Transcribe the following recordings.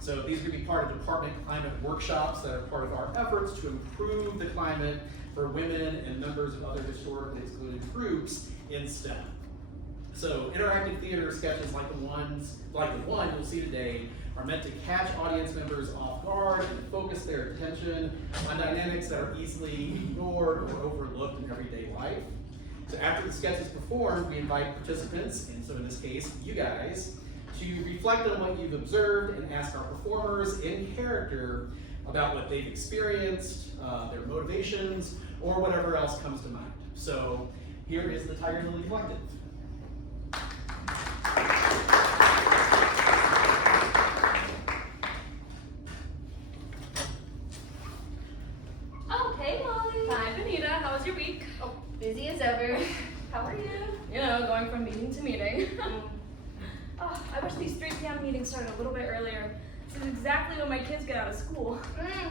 So these are going to be part of department climate workshops that are part of our efforts to improve the climate for women and members of other historically excluded groups in STEM. So interactive theater sketches like the one you'll see today are meant to catch audience members off guard and focus their attention on dynamics that are easily ignored or overlooked in everyday life. So after the sketch is performed, we invite participants, and so in this case, you guys, to reflect on what you've observed and ask our performers in character about what they've experienced, their motivations, or whatever else comes to mind. So here is the Tiger-Lilly Collective. Oh, hey Molly. Hi Benita, how was your week? Oh, busy as ever. How are you? You know, going from meeting to meeting. Oh, I wish these 3 p.m. meetings started a little bit earlier. This is exactly when my kids get out of school.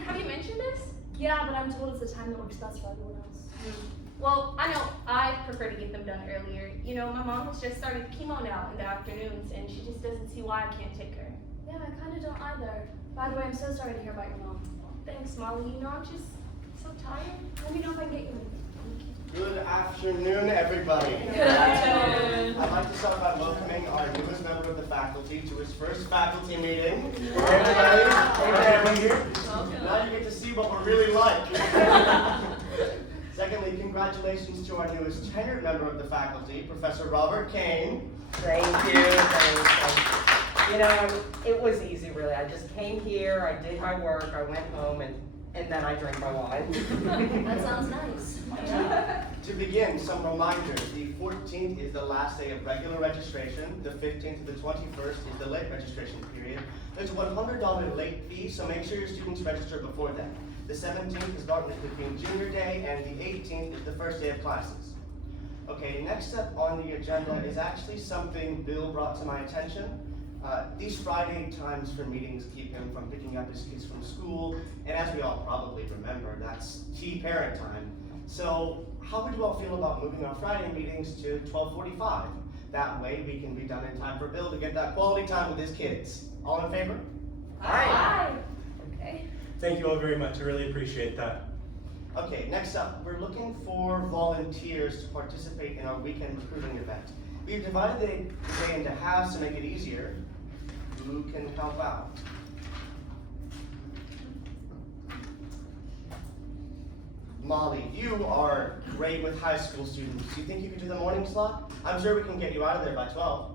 Have you mentioned this? Yeah, but I'm told it's the time that works best for everyone else. Well, I know I prefer to get them done earlier. You know, my mom has just started chemo now in the afternoons, and she just doesn't see why I can't take her. Yeah, I kind of don't either. By the way, I'm so sorry to hear about your mom. Thanks, Molly. You know, I'm just so tired. Let me know if I can get you anything. Good afternoon, everybody. Good afternoon. I'd like to start by welcoming our newest member of the faculty to his first faculty meeting. Hey, everybody. Here. Now you get to see what we're really like. Secondly, congratulations to our newest tenured member of the faculty, Professor Robert Kane. Thank you. Thanks. You know, it was easy, really. I just came here, I did my work, I went home, and then I drank my wine. That sounds nice. To begin, some reminders. The 14th is the last day of regular registration. The 15th to the 21st is the late registration period. There's a $100 late fee, so make sure your students register before then. The 17th is Martin Luther King Jr. Day, and the 18th is the first day of classes. Okay, next up on the agenda is actually something Bill brought to my attention. These Friday times for meetings keep him from picking up his kids from school, and as we all probably remember, that's key parent time. So how would you all feel about moving our Friday meetings to 12:45? That way we can be done in time for Bill to get that quality time with his kids. All in favor? Aye. Okay. Thank you all very much. I really appreciate that. Okay, next up, we're looking for volunteers to participate in our weekend recruiting event. We've divided the day into halves to make it easier. Who can help out? Molly, you are great with high school students. Do you think you could do the morning slot? I'm sure we can get you out of there by 12.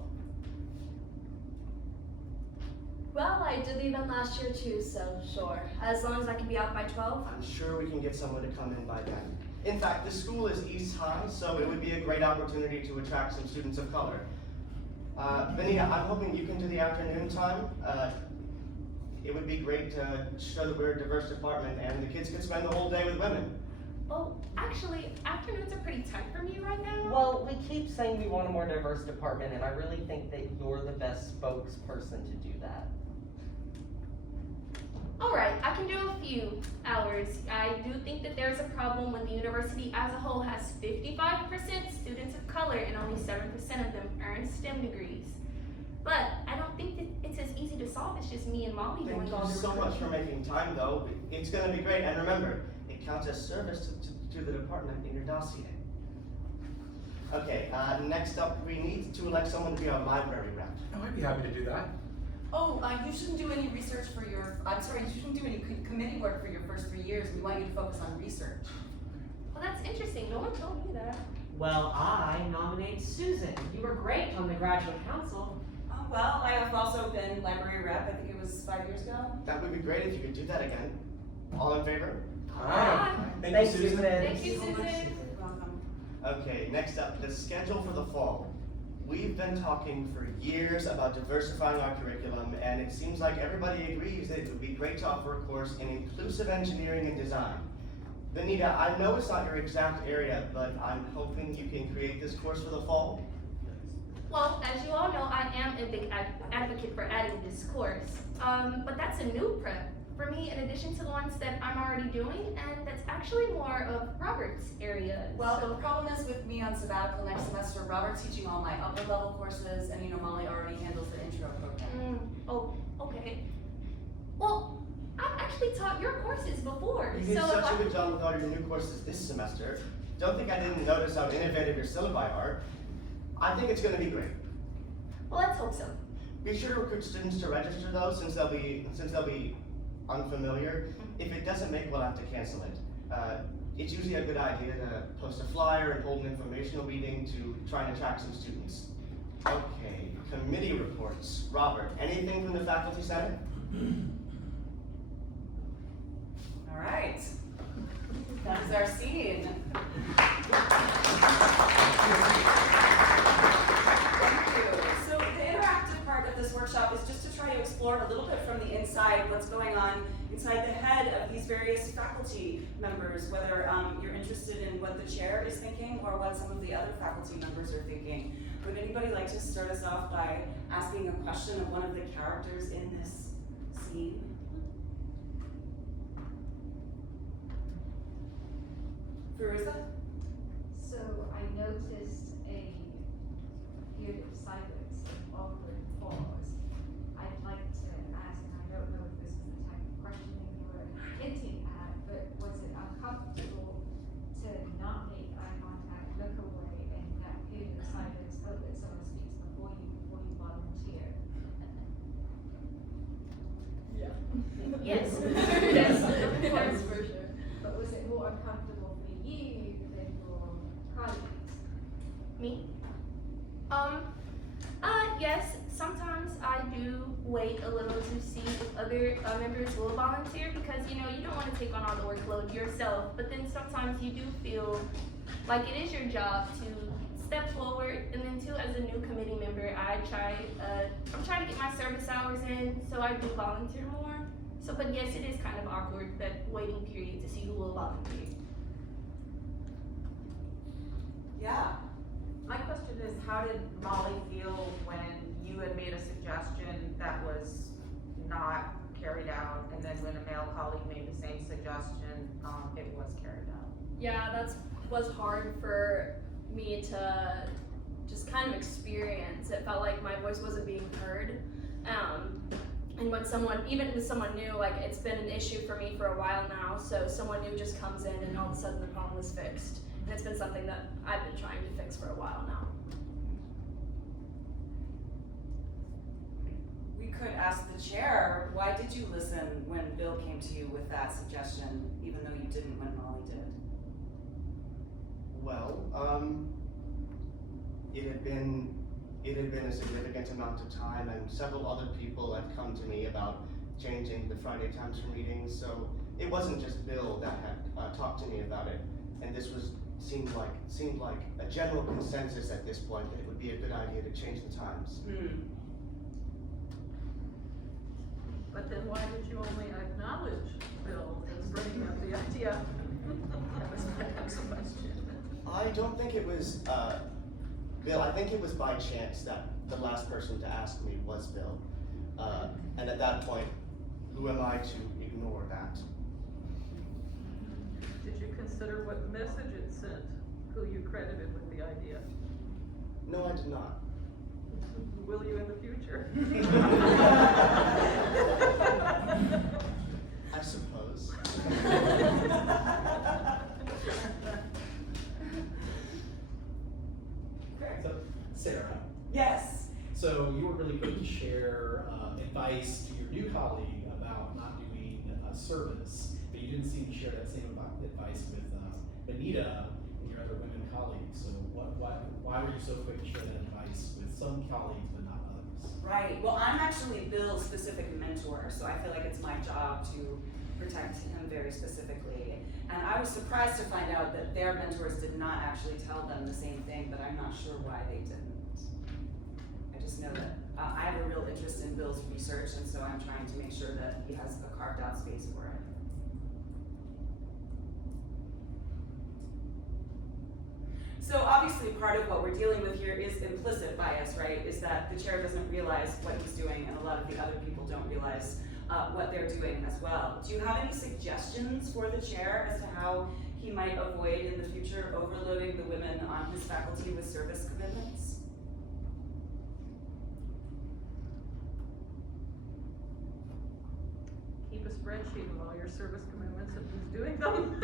Well, I did the event last year too, so sure. As long as I can be out by 12. I'm sure we can get someone to come in by then. In fact, the school is East High, so it would be a great opportunity to attract some students of color. Benita, I'm hoping you can do the afternoon time. It would be great to show that we're a diverse department and the kids could spend the whole day with women. Oh, actually, afternoons are pretty tight for me right now. Well, we keep saying we want a more diverse department, and I really think that you're the best spokesperson to do that. All right, I can do a few hours. I do think that there's a problem when the university as a whole has 55% students of color and only 7% of them earn STEM degrees. But I don't think that it's as easy to solve as just me and Molly Thank doing all you the so much for making time, though. It's going to be great, and remember, it counts as service to the department in your dossier. Okay, next up, we need to elect someone to be our library rep. Oh, I'd be happy to do that. Oh, you shouldn't do any research for your, you shouldn't do any committee work for your first 3 years. We want you to focus on research. Well, that's interesting. No one told me that. Well, I nominate Susan. You were great on the graduate council. Well, I have also been library rep. I think it was 5 years ago. That would be great if you could do that again. All in favor? Aye. Thank you, Susan. Thank you, Susan. You're welcome. Okay, next up, the schedule for the fall. We've been talking for years about diversifying our curriculum, and it seems like everybody agrees that it would be great to offer a course in inclusive engineering and design. Benita, I know it's not your exact area, but I'm hoping you can create this course for the fall. Well, as you all know, I am a big advocate for adding this course. But that's a new prep for me in addition to the ones that I'm already doing, and that's actually more of Robert's area. Well, the problem is with me on sabbatical next semester, Robert's teaching all my upper level courses, and Molly already handles the intro program. Oh, okay. actually taught your courses before. You did so if such I- a good job with all your new courses this semester. Don't think I didn't notice how innovative your syllabi are. I think it's going to be great. Well, let's hope so. Be sure to recruit students to register though, since they'll be unfamiliar. If it doesn't make, we'll have to cancel it. It's usually a good idea to post a flyer and hold an informational meeting to try and attract some students. Okay, committee reports. Robert, anything from the faculty senate? All right. That is our scene. Thank you. So the interactive part of this workshop is just to try to explore a little bit from the inside what's going on inside the head of these various faculty members, whether you're interested in what the chair is thinking or what some of the other faculty members are thinking. Would anybody like to start us off by asking a question of one of the characters in this scene? Feruza? So I noticed a period of silence, an awkward pause. I'd like to ask, and I don't know if this is the type of questioning you were hinting at, but was it uncomfortable to not make eye contact, look away, and that period of silence, hope that someone speaks before you volunteer? Yes. Yes, for sure. But was it more uncomfortable for you than your colleagues? Me? Yes, sometimes I do wait a little to see if other members will volunteer because, you know, you don't want to take on all the workload yourself, but then sometimes you do feel like it is your job to step forward, and then too, as a new committee member, I'm trying to get my service hours in, so I do volunteer more. So, but yes, it is kind of awkward, that waiting period to see who will volunteer. Yeah. My question is, how did Molly feel when you had made a suggestion that was not carried out, and then when a male colleague made the same suggestion, it was carried out? Yeah, that was hard for me to just kind of experience. It felt like my voice wasn't being heard. And when even with someone new, like it's been an issue for me for a while now, so someone new just comes in and all of a sudden the problem is fixed. And it's been something that I've been trying to fix for a while now. We could ask the chair, why did you listen when Bill came to you with that suggestion, even though you didn't when Molly did? Well, it had been a significant amount of time, and several other people had come to me about changing the Friday times for meetings. So it wasn't just Bill that had talked to me about it, and this seemed like a general consensus at this point that it would be a good idea to change the times. But then why did you only acknowledge Bill as bringing up the idea? That was my next question. I don't think it was Bill. I think it was by chance that the last person to ask me was Bill. And at that point, who am I to ignore that? Did you consider what message it sent, who you credited with the idea? No, I did not. Will you in the future? I suppose. So, Sarah, Yes. so you were really quick to share advice to your new colleague about not doing a service, but you didn't seem to share that same advice with Benita and your other women colleagues. So why were you so quick to share that advice with some colleagues but not others? Right. Well, I'm actually Bill's specific mentor, so I feel like it's my job to protect him very specifically. And I was surprised to find out that their mentors did not actually tell them the same thing, but I'm not sure why they didn't. I just know that I have a real interest in Bill's research, and so I'm trying to make sure that he has a carved out space for it. So obviously part of what we're dealing with here is implicit bias, right? Is that the chair doesn't realize what he's doing, and a lot of the other people don't realize what they're doing as well. Do you have any suggestions for the chair as to how he might avoid in the future overloading the women on his faculty with service commitments? Keep his spreadsheet of all your service commitments and who's doing them.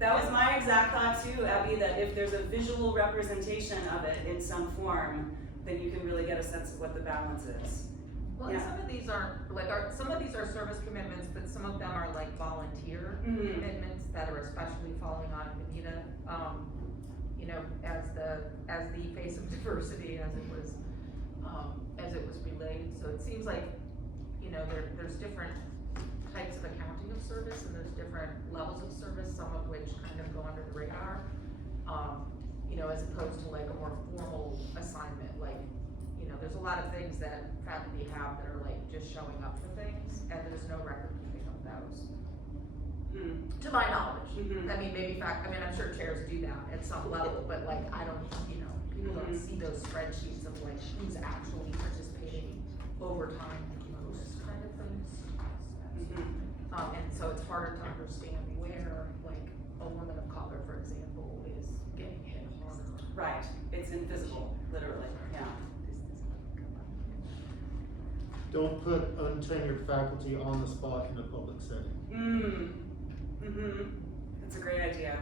That was my exact thought too, Abby, that if there's a visual representation of it in some form, then you can really get a sense of what the balance is. Well, and Yeah. some of these aren't, like, some of these are service commitments, but some of them are like volunteer Mhm. commitments that are especially falling on Benita, you know, as the face of diversity, as it was relayed. So it seems like, you know, there's different types of accounting of service, and there's different levels of service, some of which kind of go under the radar, you know, as opposed to like a more formal assignment, like, you know, there's a lot of things that faculty have that are like just showing up for things, and there's no record keeping of those, to my knowledge. Mhm. I mean, maybe I'm sure chairs do that at some level, but like, I don't, you know, people don't see those spreadsheets of like who's actually participating over time in those kind of things. Mhm. And so it's harder to understand where, like, a woman of color, for example, is getting hit harder. Right, it's invisible, literally, yeah. Don't put untenured faculty on the spot in a public setting. That's a great idea.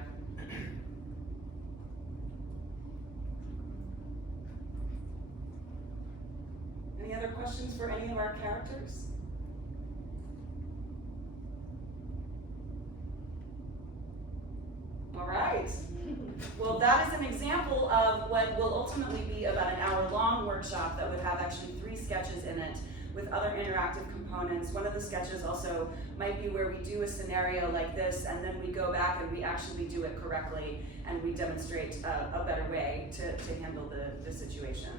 Any other questions for any of our characters? All right. Well, that is an example of what will ultimately be about an hour-long workshop that would have actually 3 sketches in it with other interactive components. One of the sketches also might be where we do a scenario like this, and then we go back and we actually do it correctly, and we demonstrate a better way to handle the situation.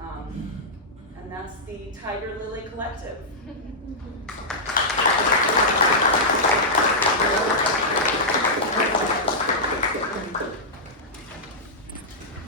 And that's the Tiger-Lilly Collective.